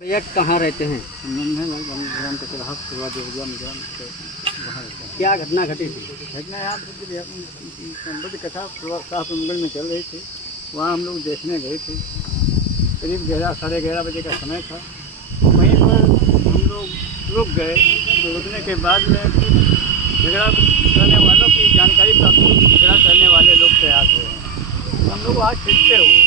भैया कहाँ रहते हैं? ग्राम के वहाँ क्या घटना घटी थी? घटना यहाँ बुद्ध कथा शाहपुर में चल रही थी। वहाँ हम लोग देखने गए थे। करीब 11-11:30 बजे का समय था। वहीं पर हम लोग रुक गए। तो रुकने के बाद में झगड़ा करने वालों की जानकारी प्राप्त हुई। झगड़ा करने वाले लोग तैयार हुए। तो हम लोग वहाँ छिपते हुए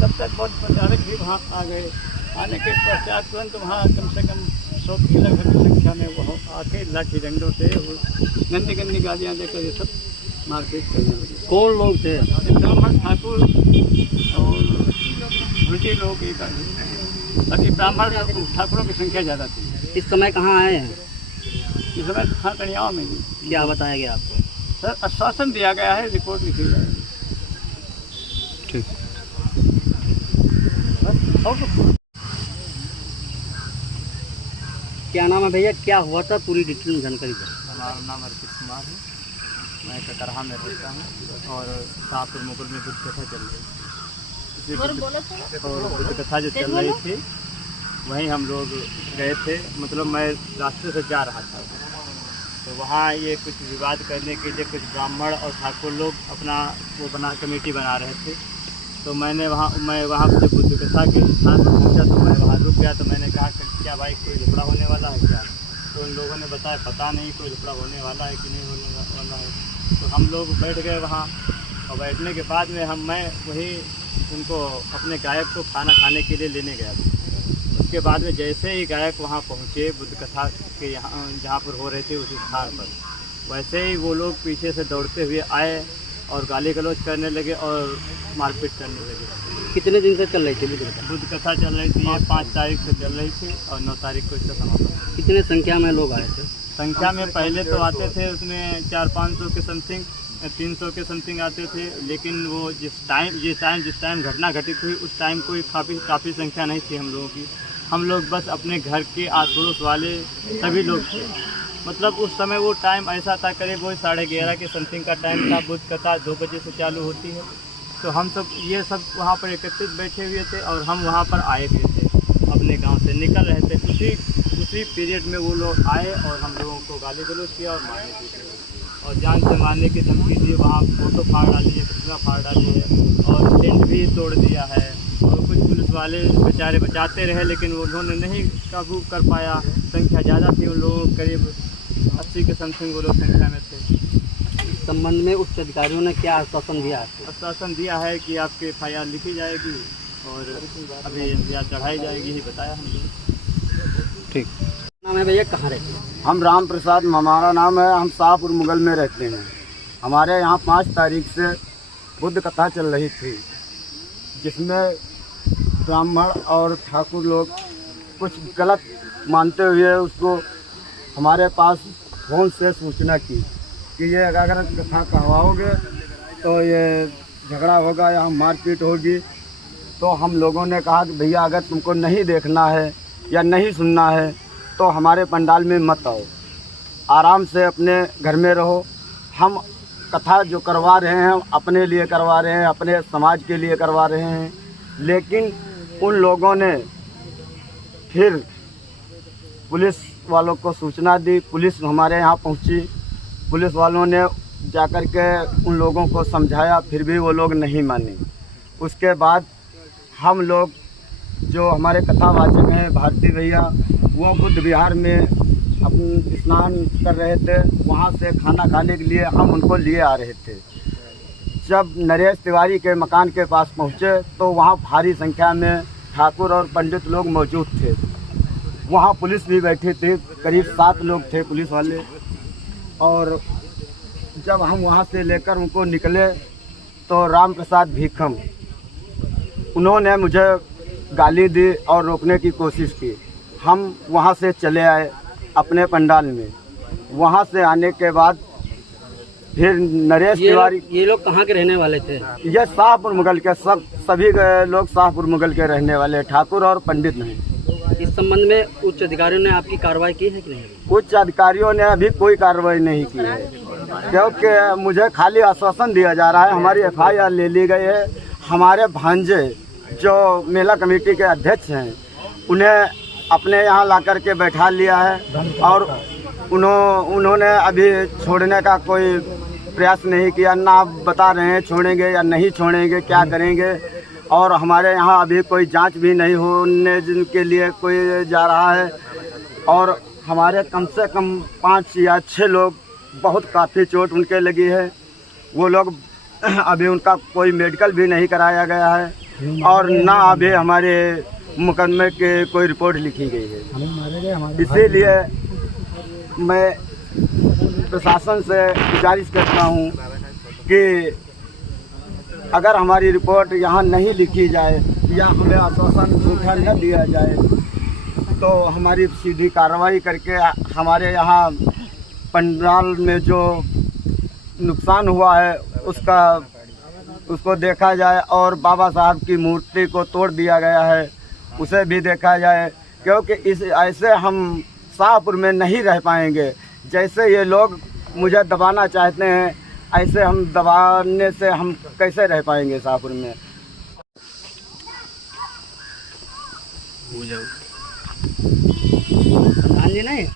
तब तक बहुत प्रचारक भी वहाँ आ गए। आने के पश्चात तुरंत वहाँ कम से कम 100 की लगभग संख्या में वो आके लाठी डंडों से गंदी गंदी गालियाँ देकर ये सब मारपीट करने लगे। कौन लोग थे? ब्राह्मण ठाकुर और भुजी लोग एक बाकी ब्राह्मण ठाकुरों की संख्या ज़्यादा थी। इस समय कहाँ आए हैं? इस समय हाँ कन्याओं में जी। क्या बताया गया आपको? सर आश्वासन दिया गया है, रिपोर्ट लिखी जाएगी। ठीक। क्या नाम है भैया? क्या हुआ था? पूरी डिटेल में जानकारी दें। हमारा नाम अर्पित कुमार है। मैं ककरहा में रहता हूँ और शाहपुर मुगल में बुद्ध कथा चल रही थी। और बुद्ध कथा जो चल रही थी वहीं हम लोग गए थे। मतलब मैं रास्ते से जा रहा था तो वहाँ ये कुछ विवाद करने के लिए कुछ ब्राह्मण और ठाकुर लोग अपना वो कमेटी बना रहे थे। तो मैं वहाँ जब बुद्ध कथा के स्थान पर पहुँचा तो मैं वहाँ रुक गया। तो मैंने कहा कि क्या भाई कोई झगड़ा होने वाला है क्या? तो उन लोगों ने बताया पता नहीं कोई झगड़ा होने वाला है कि नहीं होने वाला है। तो हम लोग बैठ गए वहाँ और बैठने के बाद में मैं वही उनको अपने गायक को खाना खाने के लिए लेने गया। उसके बाद में जैसे ही गायक वहाँ पहुँचे बुद्ध कथा के यहाँ जहाँ पर हो रहे थे उस स्थान पर, वैसे ही वो लोग पीछे से दौड़ते हुए आए और गाली गलौज करने लगे और मारपीट करने लगे। कितने दिन से चल रही थी बुद्ध कथा चल रही थी। 5 तारीख से चल रही थी और 9 तारीख को इसका समापन। कितने संख्या में लोग आए थे? संख्या में पहले तो आते थे उसमें 400-500 के समथिंग, 300 के समथिंग आते थे। लेकिन वो जिस टाइम घटना घटित हुई उस टाइम कोई काफ़ी संख्या नहीं थी हम लोगों की। हम लोग बस अपने घर के आस पड़ोस वाले सभी लोग थे। मतलब उस समय वो टाइम ऐसा था करीब वो 11:30 के समथिंग का टाइम था। बुद्ध कथा 2 बजे से चालू होती है। तो हम सब ये सब वहाँ पर एकत्रित बैठे हुए थे और हम वहाँ पर आए हुए थे। अपने गांव से निकल रहे थे। उसी पीरियड में वो लोग आए और हम लोगों को गाली गलौज किया और मारने की और जान से मारने की धमकी दी। वहाँ फोटो फाड़ डाली है, प्रतिमा फाड़ डाली है और टेंट भी तोड़ दिया है। और कुछ पुलिस वाले बेचारे बचाते रहे लेकिन उन्होंने नहीं काबू कर पाया। संख्या ज़्यादा थी उन लोगों, करीब 80 के समथिंग वो लोग संख्या में थे। इस संबंध में उच्च अधिकारियों ने क्या आश्वासन दिया आपको? आश्वासन दिया है कि आपकी FIR लिखी जाएगी और अभी FIR चढ़ाई जाएगी, ही बताया हम लोग। ठीक। नाम है भैया? कहाँ रहते हैं? हम राम प्रसाद हमारा नाम है। हम शाहपुर मुगल में रहते हैं। हमारे यहाँ 5 तारीख से बुद्ध कथा चल रही थी जिसमें ब्राह्मण और ठाकुर लोग कुछ गलत मानते हुए उसको हमारे पास फ़ोन से सूचना की कि ये अगर कथा कहवाओगे तो ये झगड़ा होगा या मारपीट होगी। तो हम लोगों ने कहा कि भैया अगर तुमको नहीं देखना है या नहीं सुनना है तो हमारे पंडाल में मत आओ, आराम से अपने घर में रहो। हम कथा जो करवा रहे हैं अपने लिए करवा रहे हैं, अपने समाज के लिए करवा रहे हैं। लेकिन उन लोगों ने फिर पुलिस वालों को सूचना दी। पुलिस हमारे यहाँ पहुँची। पुलिस वालों ने जाकर के उन लोगों को समझाया, फिर भी वो लोग नहीं माने। उसके बाद हम लोग जो हमारे कथावाचक हैं भारती भैया, वो बुद्ध विहार में अपन स्नान कर रहे थे। वहाँ से खाना खाने के लिए हम उनको लिए आ रहे थे। जब नरेश तिवारी के मकान के पास पहुँचे तो वहाँ भारी संख्या में ठाकुर और पंडित लोग मौजूद थे। वहाँ पुलिस भी बैठी थी, करीब 7 लोग थे पुलिस वाले। और जब हम वहाँ से लेकर उनको निकले तो राम प्रसाद भीखम उन्होंने मुझे गाली दी और रोकने की कोशिश की। हम वहाँ से चले आए अपने पंडाल में। वहाँ से आने के बाद फिर नरेश तिवारी, ये लोग कहाँ के रहने वाले थे? ये शाहपुर मुगल के सभी लोग शाहपुर मुगल के रहने वाले, ठाकुर और पंडित नहीं। इस संबंध में उच्च अधिकारियों ने आपकी कार्रवाई की है कि नहीं? उच्च अधिकारियों ने अभी कोई कार्रवाई नहीं की है क्योंकि मुझे खाली आश्वासन दिया जा रहा है। हमारी FIR ले ली गई है। हमारे भांजे जो मेला कमेटी के अध्यक्ष हैं उन्हें अपने यहाँ ला कर के बैठा लिया है और उन्होंने अभी छोड़ने का कोई प्रयास नहीं किया, ना बता रहे हैं छोड़ेंगे या नहीं छोड़ेंगे, क्या करेंगे। और हमारे यहाँ अभी कोई जांच भी नहीं होने जिनके लिए कोई जा रहा है। और हमारे कम से कम 5 या 6 लोग बहुत काफ़ी चोट उनके लगी है। वो लोग अभी उनका कोई मेडिकल भी नहीं कराया गया है और ना अभी हमारे मुकदमे के कोई रिपोर्ट लिखी गई है। इसीलिए मैं प्रशासन से गुजारिश करता हूँ कि अगर हमारी रिपोर्ट यहाँ नहीं लिखी जाए या हमें आश्वासन झूठा न दिया जाए तो हमारी सीधी कार्रवाई करके हमारे यहाँ पंडाल में जो नुकसान हुआ है उसको देखा जाए और बाबा साहब की मूर्ति को तोड़ दिया गया है उसे भी देखा जाए, क्योंकि इस ऐसे हम शाहपुर में नहीं रह पाएंगे। जैसे ये लोग मुझे दबाना चाहते हैं ऐसे हम दबाने से हम कैसे रह पाएंगे शाहपुर में। हाँ जी नहीं